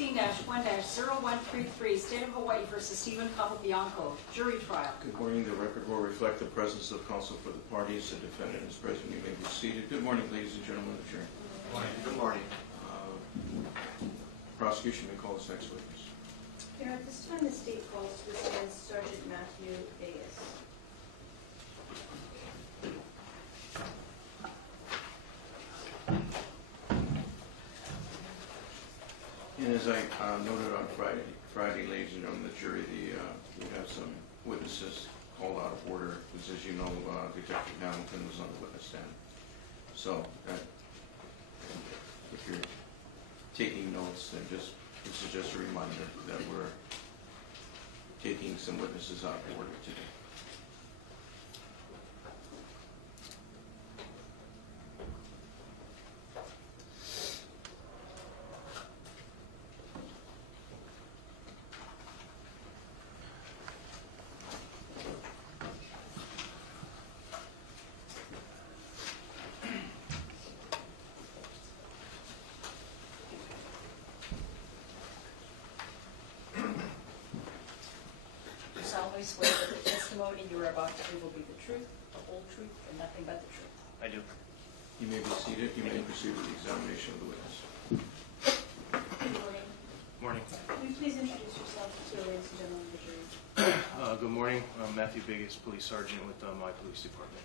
16-1-0133, State of Hawaii versus Steven Capobianco, jury trial. Good morning. The record will reflect the presence of counsel for the parties. The defendant is present. You may be seated. Good morning, ladies and gentlemen of the jury. Good morning. Good morning. Prosecution may call this next witness. Here, at this time, the state calls to the stand Sergeant Matthew Vegas. And as I noted on Friday, ladies and gentlemen of the jury, we have some witnesses called out of order because, as you know, Detective Hamilton was on the witness stand. So, if you're taking notes, then this is just a reminder that we're taking some witnesses out of order today. You solemnly swear that the testimony you are about to give will be the truth, the whole truth, and nothing but the truth. I do. You may be seated. You may proceed with the examination of the witness. Good morning. Morning. Will you please introduce yourself to the ladies and gentlemen of the jury? Good morning. I'm Matthew Vegas, Police Sergeant with Maui Police Department.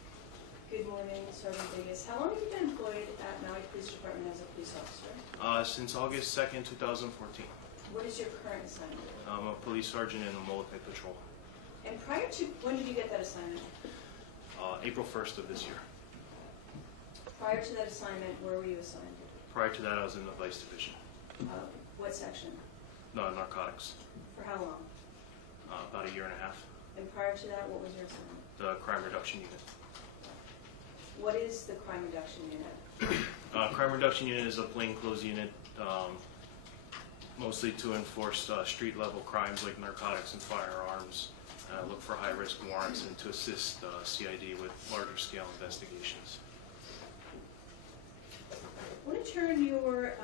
Good morning, Sergeant Vegas. How long have you been employed at Maui Police Department as a police officer? Since August 2nd, 2014. What is your current assignment? I'm a Police Sergeant in the Molokai Patrol. And prior to, when did you get that assignment? April 1st of this year. Prior to that assignment, where were you assigned? Prior to that, I was in the Vice Division. What section? No, narcotics. For how long? About a year and a half. And prior to that, what was your assignment? The Crime Reduction Unit. What is the crime reduction unit? Crime Reduction Unit is a plainclothes unit, mostly to enforce street-level crimes like narcotics and firearms, look for high-risk warrants, and to assist CID with larger-scale investigations. I want to turn your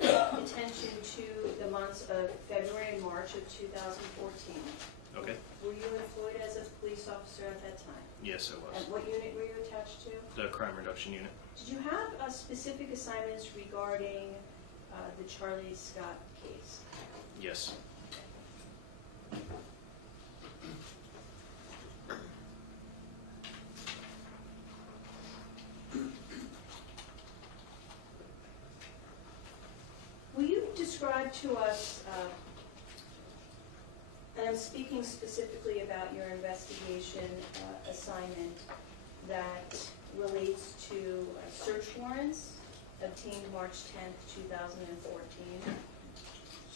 attention to the months of February and March of 2014. Okay? Were you employed as a police officer at that time? Yes, it was. And what unit were you attached to? The Crime Reduction Unit. Did you have specific assignments regarding the Charlie Scott case? Yes. Will you describe to us, and I'm speaking specifically about your investigation assignment that relates to search warrants obtained March 10th, 2014.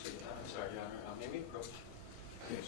I'm sorry, Your Honor. May we approach? Yes.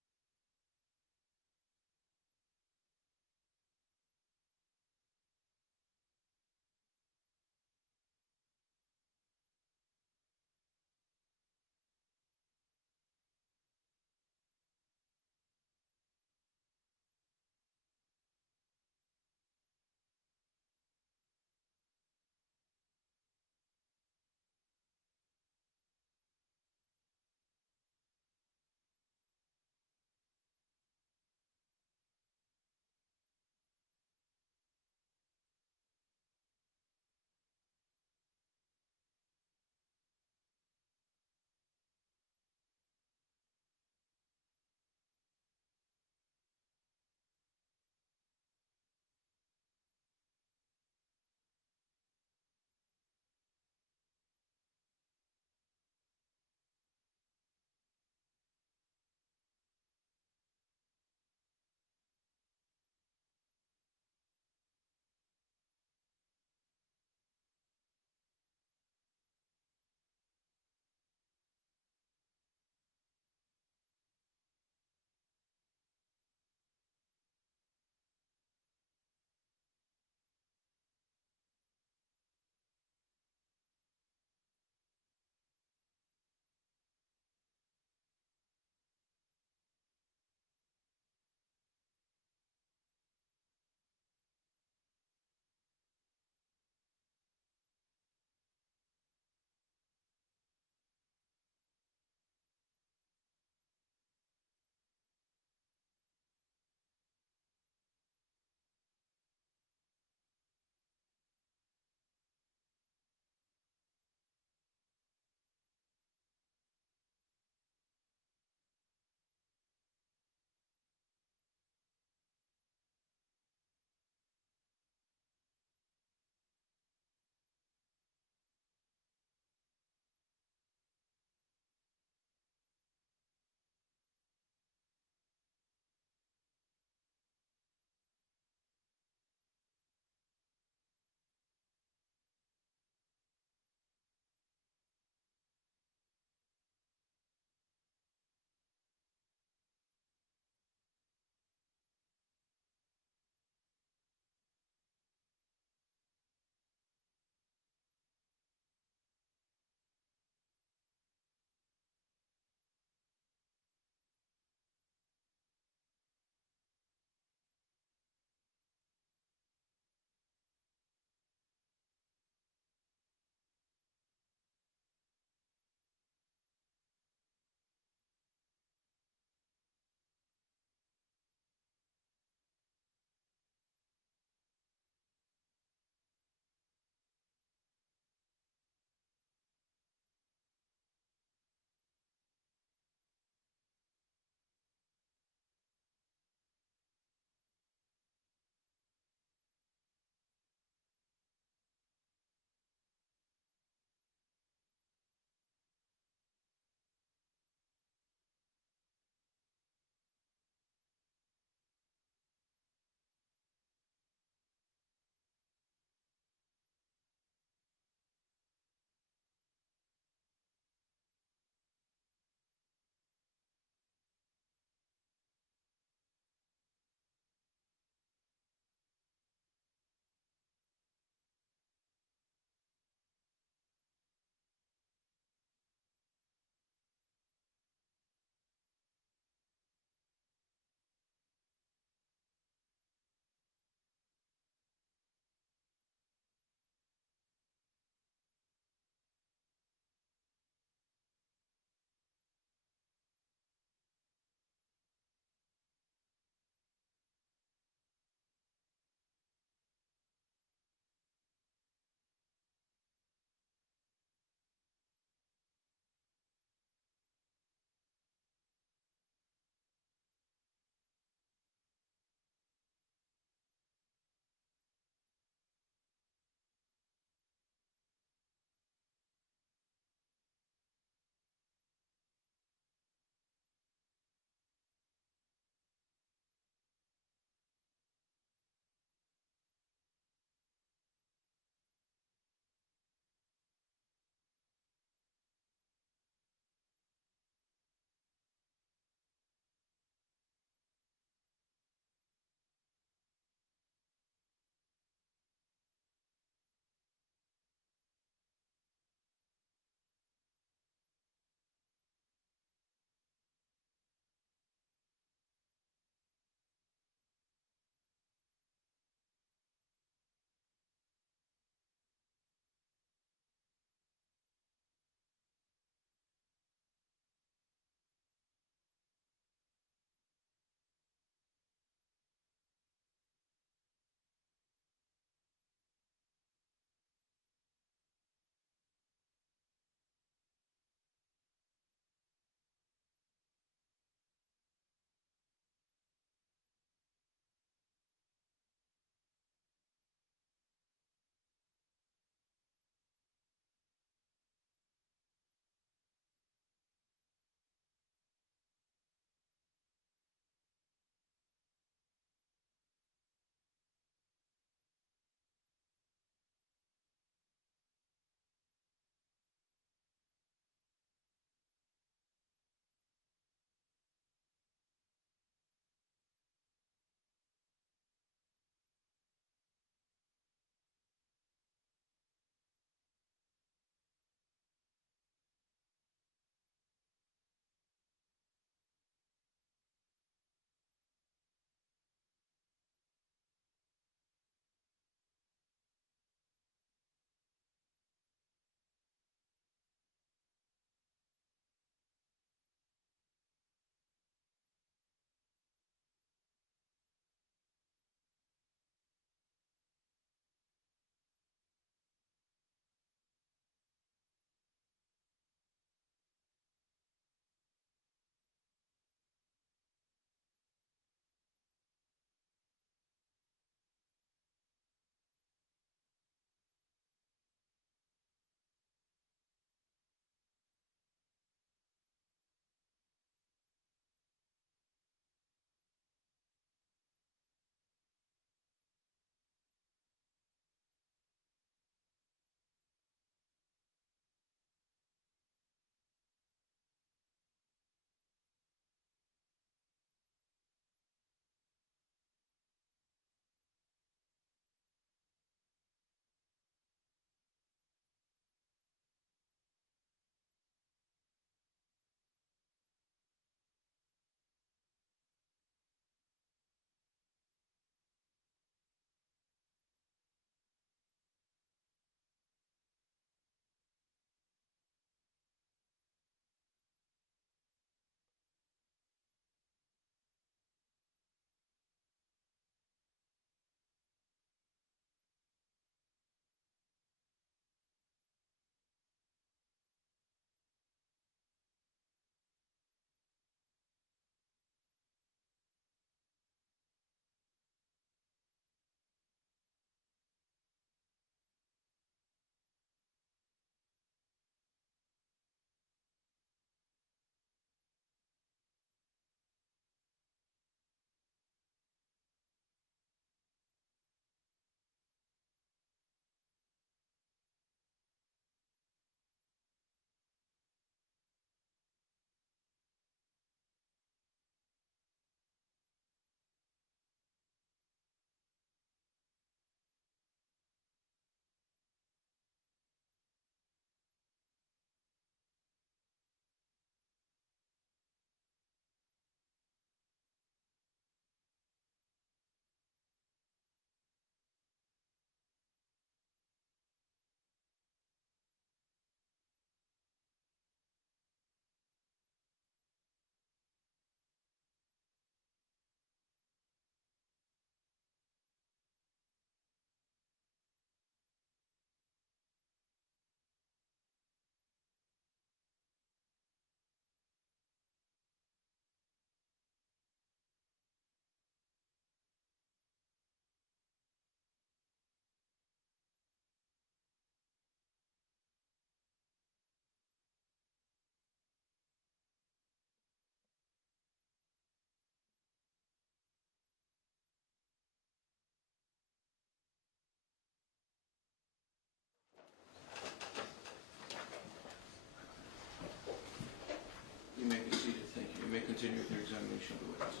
continue with your examination of the witness.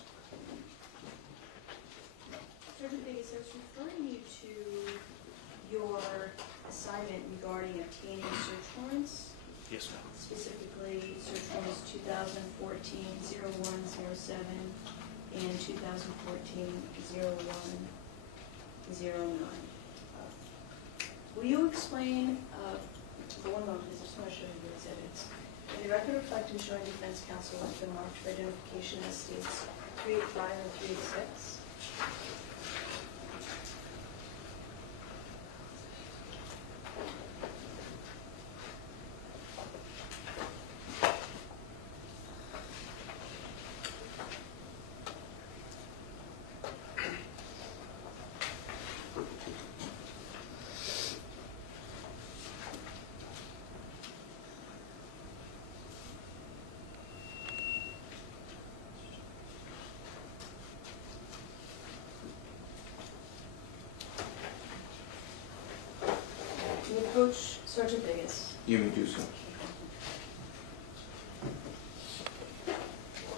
Sergeant Biggis, I was referring you to your assignment regarding obtaining search warrants, Yes, ma'am. specifically search warrants 2014-0107 and 2014-0109. Will you explain, for one moment, because I just want to show you the exhibits. In the record reflect and showing defense counsel has been marked for identification as states 385 and 386. Can you approach Sergeant Biggis? You may do so.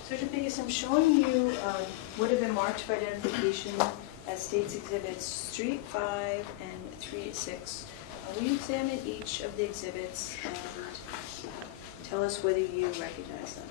Sergeant Biggis, I'm showing you would have been marked for identification as States Exhibits 385 and 386. Will you examine each of the exhibits and tell us whether you recognize them?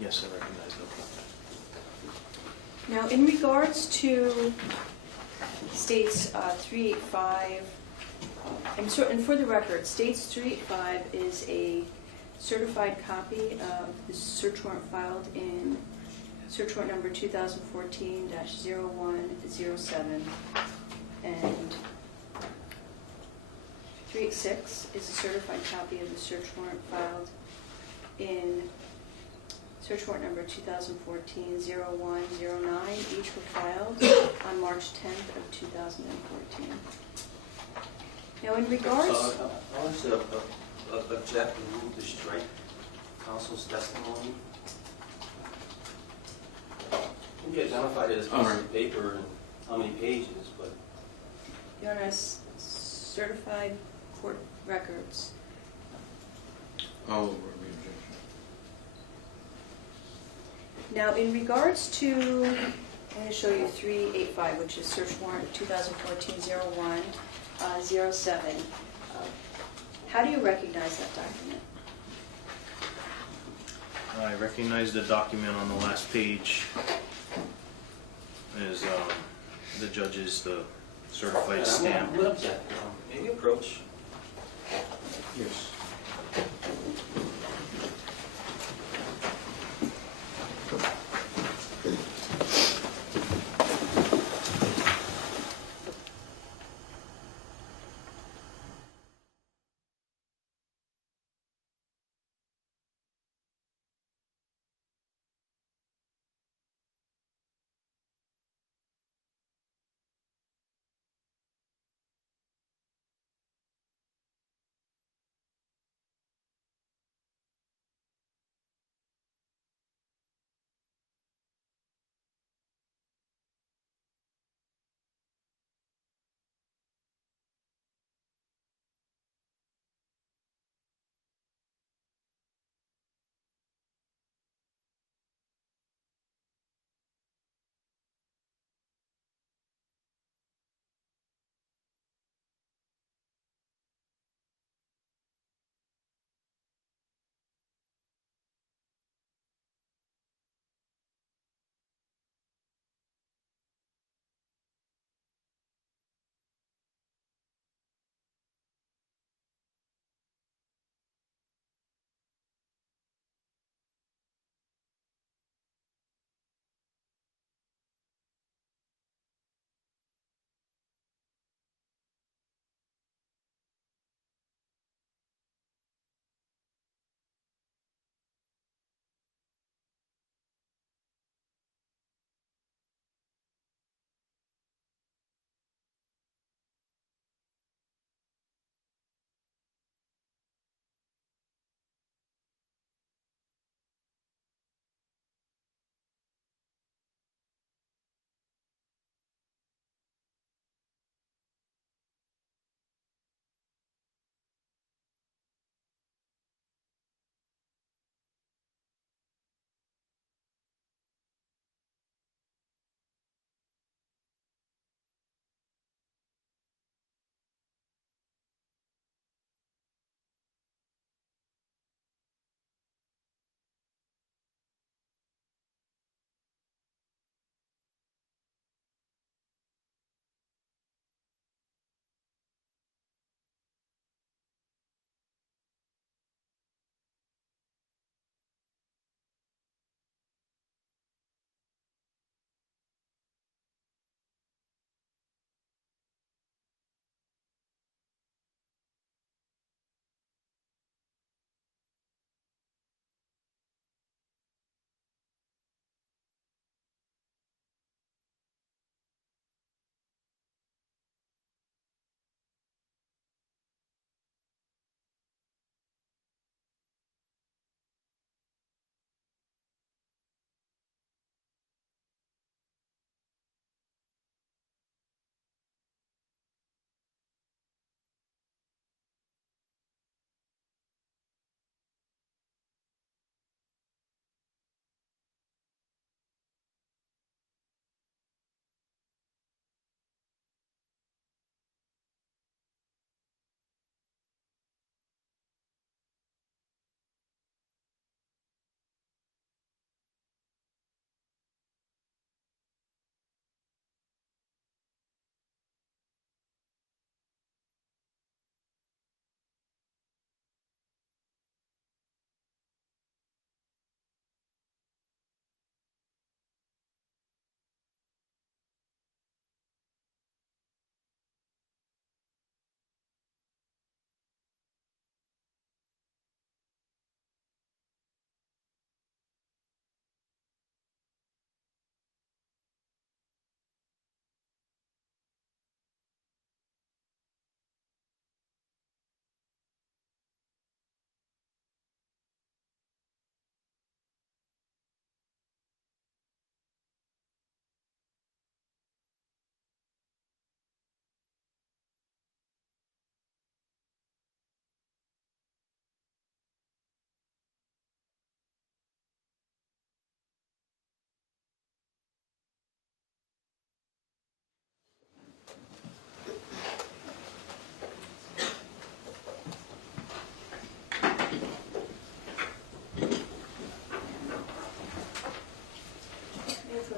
Yes, I recognize them. Now, in regards to States 385, and for the record, States 385 is a certified copy of the search warrant filed in search warrant number 2014-0107, and 386 is a certified copy of the search warrant filed in search warrant number 2014-0109. Each were filed on March 10th of 2014. Now, in regards... I want to object and move to strike counsel's testimony. Can be identified as a piece of paper and how many pages, but... Your Honor, certified court records. I'll overrule the objection. Now, in regards to, I'm going to show you 385, which is search warrant 2014-0107. How do you recognize that document? I recognize the document on the last page is the judge's certified stamp. I'm going to object. Maybe approach. Yes.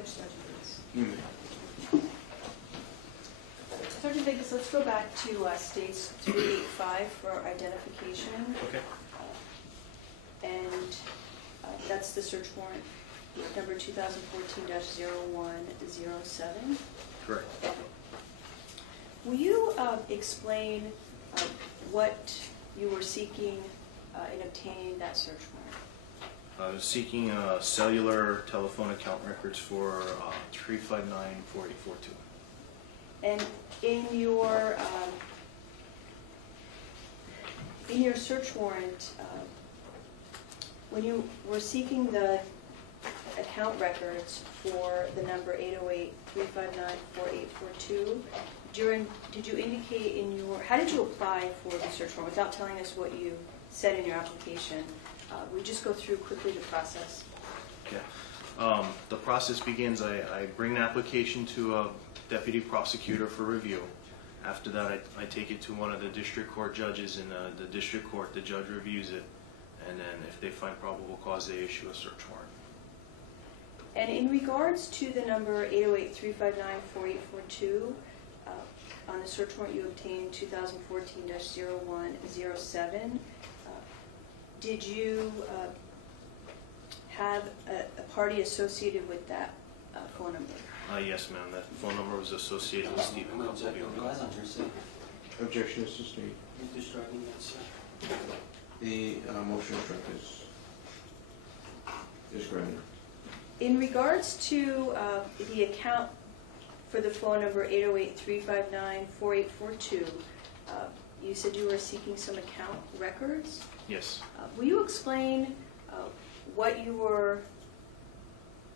much, Sergeant Biggs. You may. Sergeant Biggs, let's go back to states 385 for identification. Okay. And that's the search warrant, number 2014-0107. Correct. Will you explain what you were seeking in obtaining that search warrant? I was seeking cellular telephone account records for 359-4842. And in your search warrant, when you were seeking the account records for the number 808-359-4842, did you indicate in your, how did you apply for the search warrant without telling us what you said in your application? We just go through quickly the process. Okay. The process begins, I bring the application to a deputy prosecutor for review. After that, I take it to one of the district court judges. In the district court, the judge reviews it, and then if they find probable cause, they issue a search warrant. And in regards to the number 808-359-4842, on the search warrant you obtained 2014-0107, did you have a party associated with that phone number? Yes, ma'am. That phone number was associated with Steven Capobianco. Objection is sustained. The motion to strike is granted. In regards to the account for the phone number 808-359-4842, you said you were seeking some account records. Yes. Will you explain what you were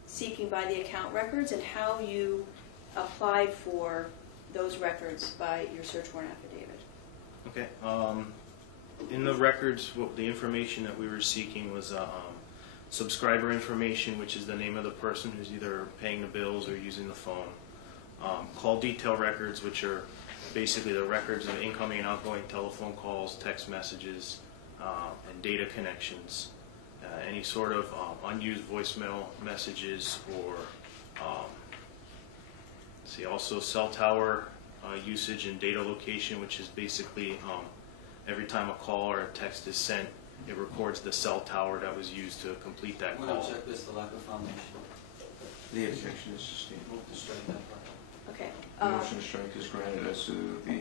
seeking by the account records and how you applied for those records by your search warrant affidavit? Okay. In the records, the information that we were seeking was subscriber information, which is the name of the person who's either paying the bills or using the phone. Call detail records, which are basically the records of incoming and outgoing telephone calls, text messages, and data connections. Any sort of unused voicemail messages, or also cell tower usage and data location, which is basically every time a call or a text is sent, it records the cell tower that was used to complete that I'm going call. to check this, the lack of foundation. The objection is sustained. Move to strike that part. Okay. The motion to strike is granted as to the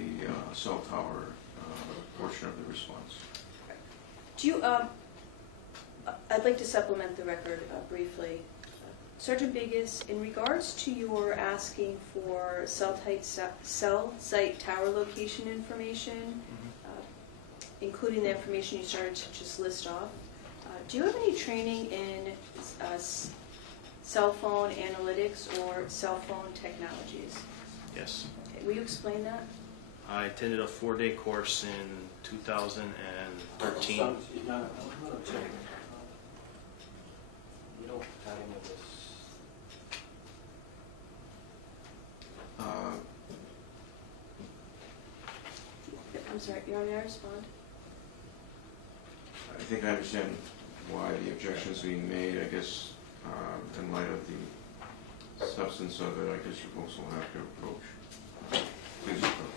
cell tower portion of the response. Do you? I'd like to supplement the record briefly. Sergeant Biggis, in regards to your asking for cell site tower location information, including the information you started to just list off, do you have any training in cell phone analytics or cell phone technologies? Yes. Okay, will you explain that? I attended a 4-day course in 2013. I'm going to check. You don't have any of this. I'm sorry, you want me to respond? I think I understand why the objection is being made. I guess in light of the substance of it, I guess you folks will have to approach. Please approach.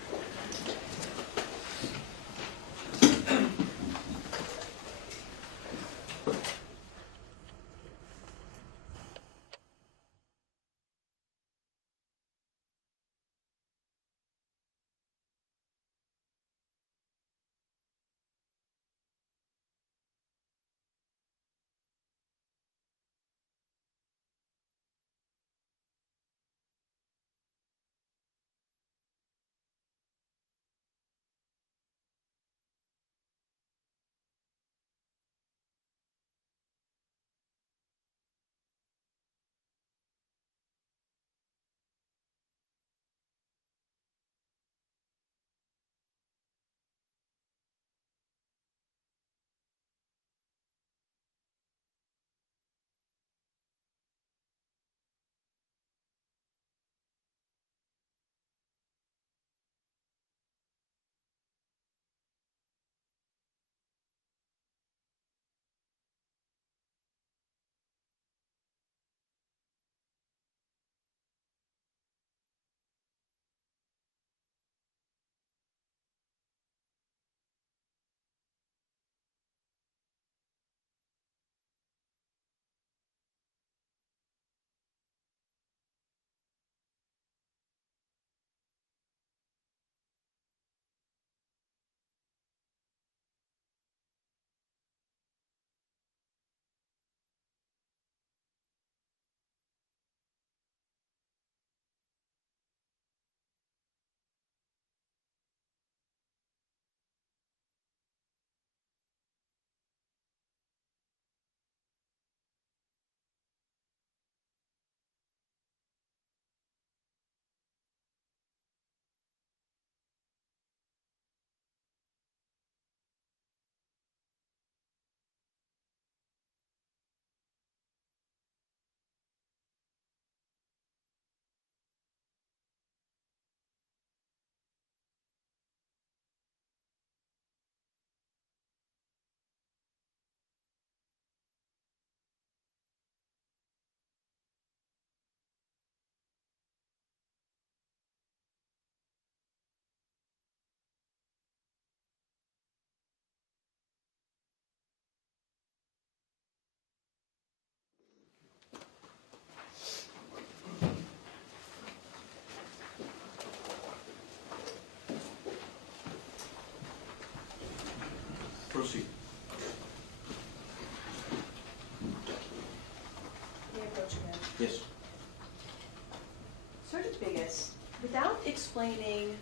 explaining,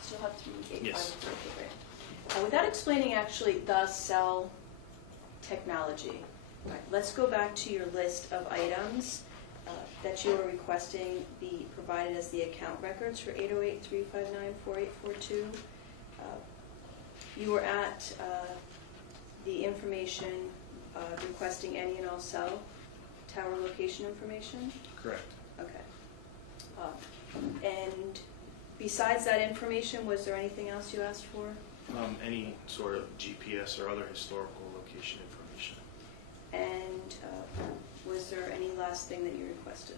still have 385. Yes. Okay, great. Without explaining actually the cell technology, let's go back to your list of items that you are requesting be provided as the account records for 808-359-4842. You were at the information requesting any and all cell tower location information? Correct. Okay. And besides that information, was there anything else you asked for? Any sort of GPS or other historical location information. And was there any last thing that you requested?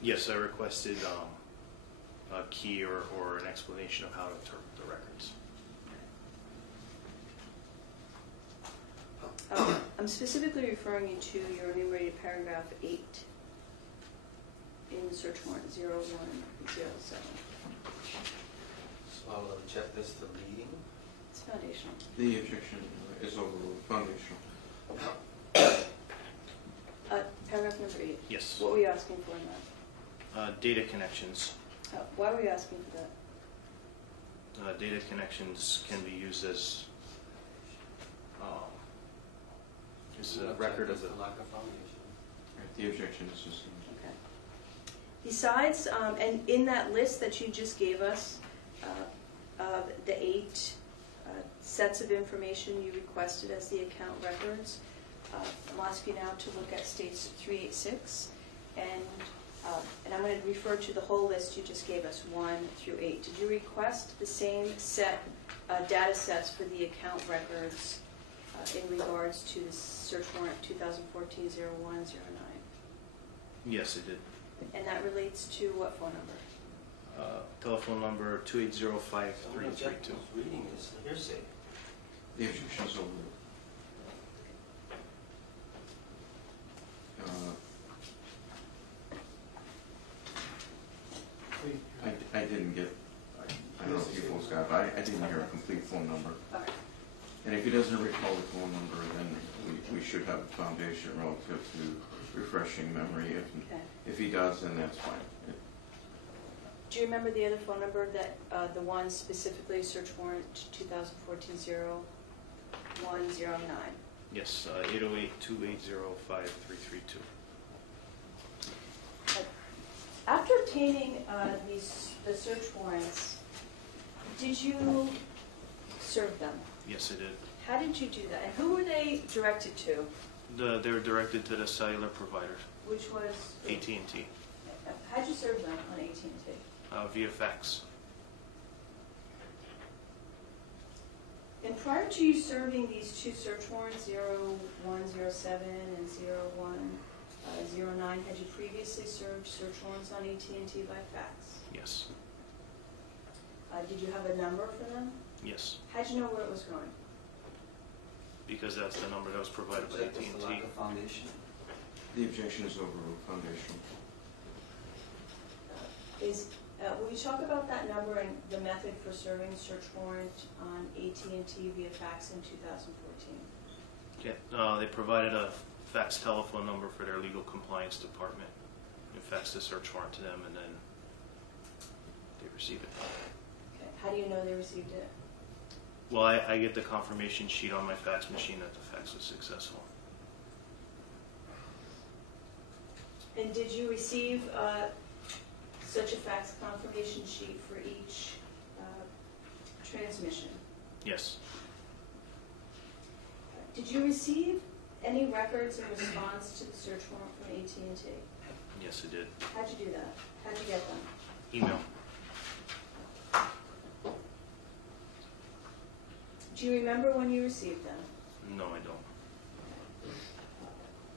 Yes, I requested a key or an explanation of how to interpret the records. I'm specifically referring you to your enumerated paragraph 8 in the search warrant 0107. So I'll check this to leading. It's foundational. The objection is overruled, foundational. Paragraph number 8. Yes. What were you asking for in that? Data connections. Why were you asking for that? Data connections can be used as a record of the... lack of foundation. Right, the objection is sustained. Okay. Besides, and in that list that you just gave us, of the 8 sets of information you requested as the account records, I'll ask you now to look at states 386, and I'm going to refer to the whole list you just gave us, 1 through 8. Did you request the same set data sets for the account records in regards to the search warrant 2014-0109? Yes, it did. And that relates to what phone number? Telephone number 280-5332. Reading is hearsay. The objection is overruled. I didn't get, I don't know if you folks got, but I didn't hear a complete phone number. Okay. And if he doesn't recall the phone number, then we should have a foundation relative to refreshing memory. Okay. If he does, then that's fine. Do you remember the other phone number that, the one specifically, search warrant 2014-0109? Yes, 808-280-5332. After obtaining the search warrants, did you serve them? Yes, I did. How did you do that? And who were they directed to? They were directed to the cellular provider, Which was? AT&T, How'd you serve them on AT&T? via fax. And prior to you serving these 2 search warrants, 0107 and 0109, had you previously served search warrants on AT&T by fax? Yes. Did you have a number for them? Yes, How'd you know where it was going? because that's the number that was provided by Check this to AT&T. lack of foundation. The objection is overruled, foundational. Will you talk about that number and the method for serving search warrant on AT&T via fax in 2014? Okay. They provided a fax telephone number for their legal compliance department. You fax the search warrant to them, and then they receive it. Okay. How do you know they received it? Well, I get the confirmation sheet on my fax machine that the fax was successful. And did you receive such a fax confirmation sheet for each transmission? Yes. Did you receive any records in response to the search warrant from AT&T? Yes, I did. How'd you do that? How'd you get them? Email. Do you remember when you received them? No, I don't.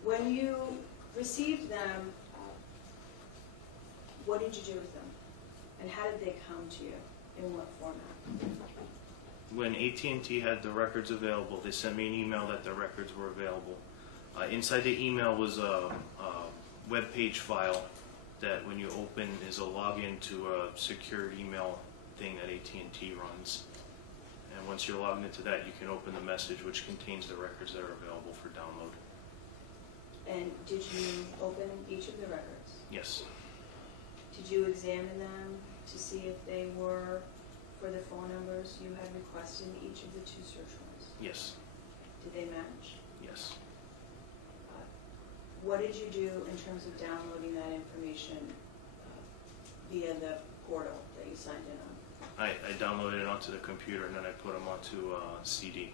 When you received them, what did you do with them? And how did they come to you? In what format? When AT&T had the records available, they sent me an email that the records were available. Inside the email was a web page file that when you open is a login to a secured email thing that AT&T runs. And once you're logged into that, you can open the message which contains the records that are available for download. And did you open each of the records? Yes. Did you examine them to see if they were for the phone numbers you had requested in each of the 2 search warrants? Yes. Did they match? Yes. What did you do in terms of downloading that information via the portal that you signed in on? I downloaded it onto the computer and then I put them onto CD.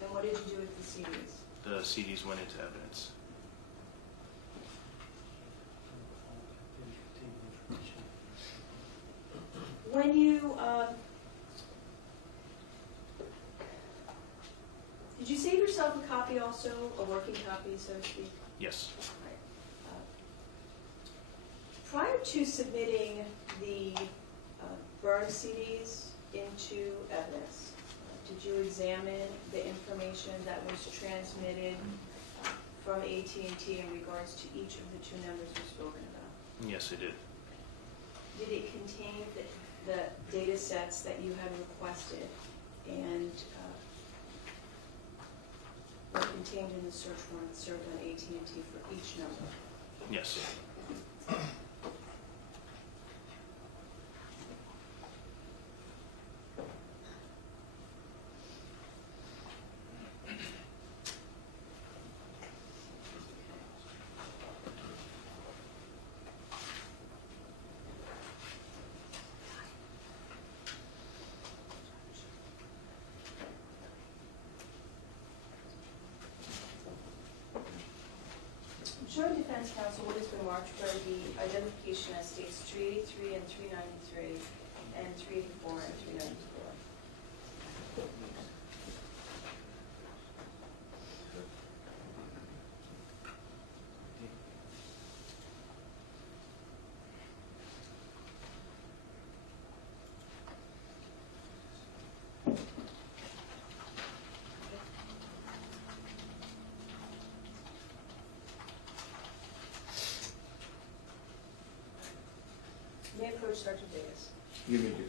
And what did you do with the CDs? The CDs went into evidence. When you, did you save yourself a copy also, a working copy, so to speak? Yes. Right. Prior to submitting the burned CDs into evidence, did you examine the information that was transmitted from AT&T in regards to each of the 2 numbers we've spoken about? Yes, I did. Did it contain the data sets that you had requested and were contained in the search warrant served on AT&T for each number? Yes. Showing defense counsel what has been marked for the identification as states 383 and 393 and 384 and 394. May approach Sergeant Davis. You may do.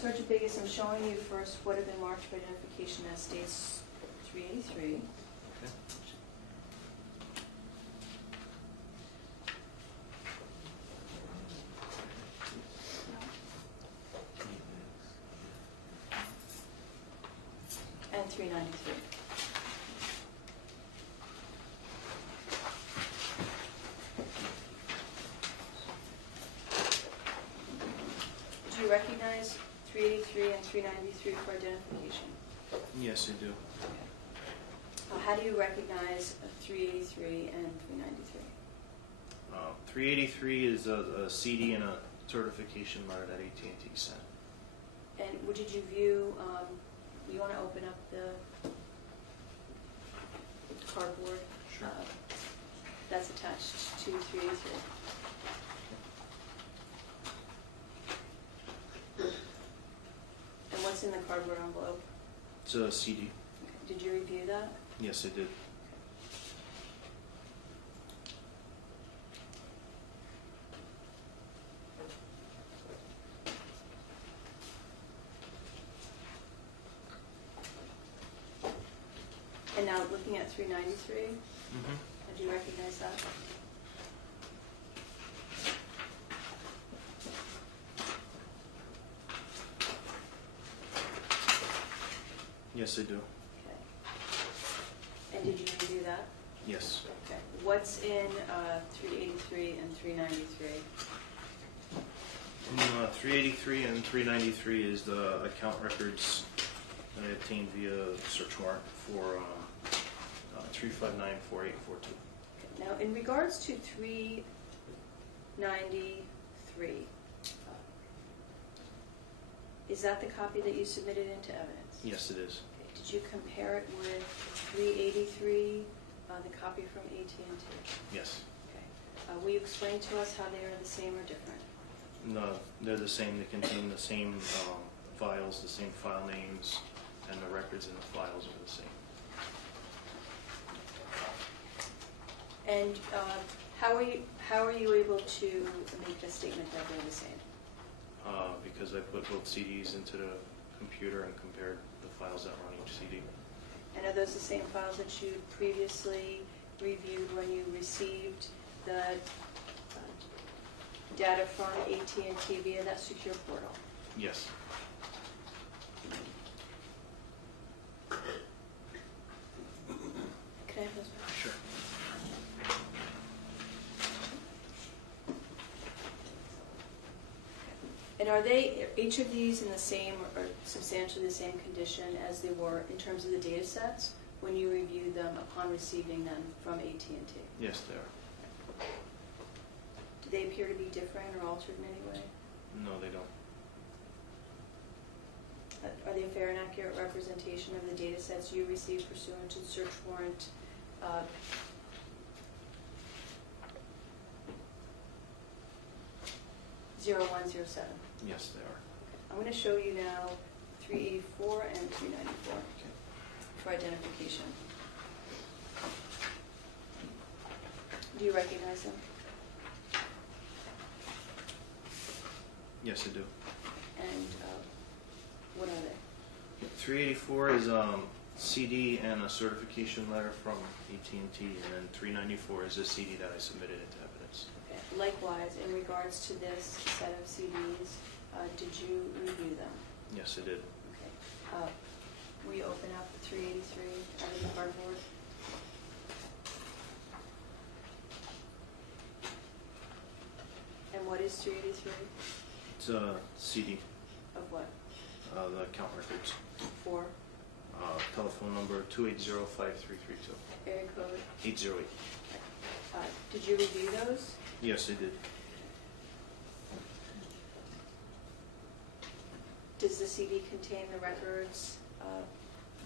Sergeant Biggis, I'm showing you first what have been marked for identification as states 383. And 393. Do you recognize 383 and 393 for identification? Yes, I do. How do you recognize 383 and 393? 383 is a CD and a certification letter that AT&T sent. And what did you view, you want to open up the cardboard? Sure. That's attached to 383. And what's in the cardboard envelope? It's a CD. Okay. Did you review that? Yes, I did. And now looking at 393, Mm-hmm. did you recognize that? Yes, I do. Okay. And did you review that? Yes. Okay. What's in 383 and 393? 383 and 393 is the account records that I obtained via search warrant for 3594842. Now, in regards to 393, is that the copy that you submitted into evidence? Yes, it is. Okay. Did you compare it with 383, the copy from AT&T? Yes. Okay. Will you explain to us how they are the same or different? No, they're the same. They contain the same files, the same file names, and the records in the files are the same. And how are you able to make a statement that they're the same? Because I put both CDs into the computer and compared the files that were on each CD. And are those the same files that you previously reviewed when you received the data from AT&T via that secure portal? Yes. Can I have those back? Sure. And are they, each of these in the same or substantially the same condition as they were in terms of the data sets when you reviewed them upon receiving them from AT&T? Yes, they are. Do they appear to be different or altered in any way? No, they don't. Are they a fair and accurate representation of the data sets you received pursuant to the search warrant? 0107. Yes, they are. I'm going to show you now 384 and 394 for identification. Do you recognize them? Yes, I do. And what are they? 384 is CD and a certification letter from AT&T, and then 394 is a CD that I submitted into evidence. Okay. Likewise, in regards to this set of CDs, did you review them? Yes, I did. Okay. Will you open up the 383 out of the cardboard? And what is 383? It's a CD, Of what? the account records. For? Telephone number 280-5332. Area code? 808. Did you review those? Yes, I did. Does the CD contain the records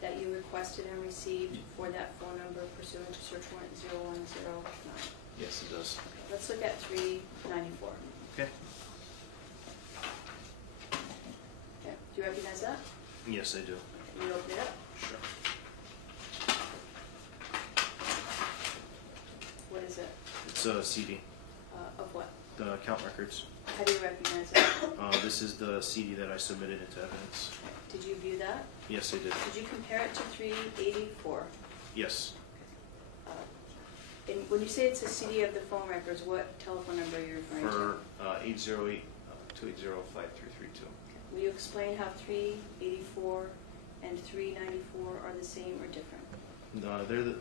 that you requested and received for that phone number pursuant to search warrant 0109? Yes, it does. Okay, let's look at 394. Okay. Okay. Do you recognize that? Yes, I do. Can you open it up? Sure. What is it? It's a CD, Of what? the account records. How do you recognize it? This is the CD that I submitted into evidence. Did you view that? Yes, I did. Did you compare it to 384? Yes. And when you say it's a CD of the phone records, what telephone number are you referring For to? 808-280-5332. Will you explain how 384 and 394 are the same or different?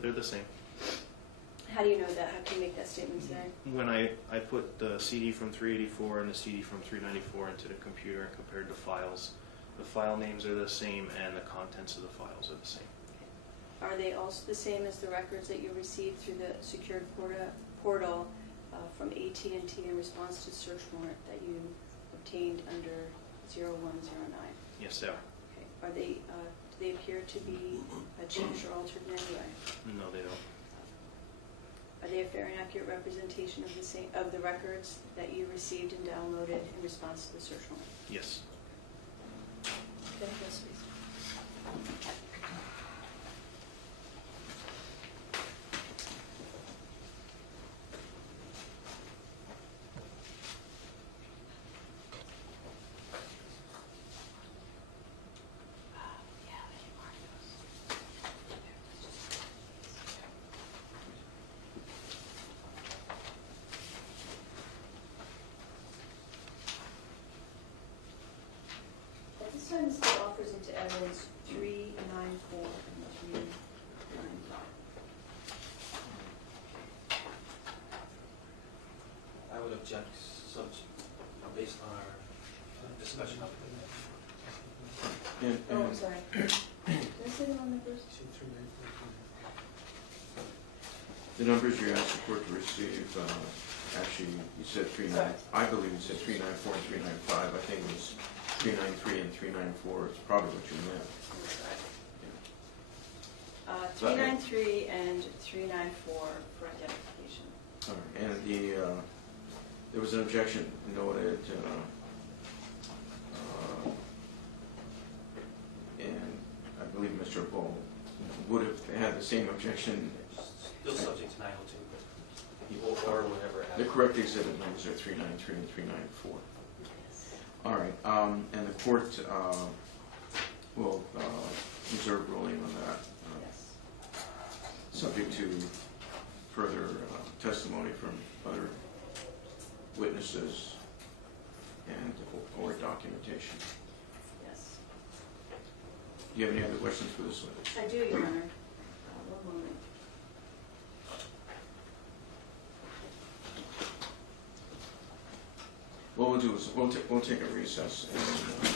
They're the same. How do you know that? How can you make that statement today? When I put the CD from 384 and the CD from 394 into the computer and compared the files names are the same and the contents of the files are the same. Are they also the same as the records that you received through the secured portal from AT&T in response to the search warrant that you obtained under 0109? Yes, they are. Okay. Are they? Do they appear to be changed or altered in any way? No, they don't. Are they a fair and accurate representation of the records that you received and downloaded in response to the search warrant? Yes. Okay, yes, please. At this time, the state offers into evidence 394 and 395. I would object based on our discussion. And Oh, I'm sorry. Did I say the wrong numbers? the numbers you asked the court to receive, actually, you said 39, I believe you said 394 and 395. I think it was 393 and 394. It's probably what you meant. I'm sorry. 393 and 394 for identification. All right. And there was an objection noted, and I believe Mr. Bull would have had the same objection. Still subject to 902, or whatever. The correct exhibit numbers are 393 and 394. All right, and the court will reserve ruling on that. Yes. subject to further testimony from other witnesses and or documentation. Yes. Do you have any other questions for this witness? I do, Your Honor. One moment. What we'll do is we'll take a recess and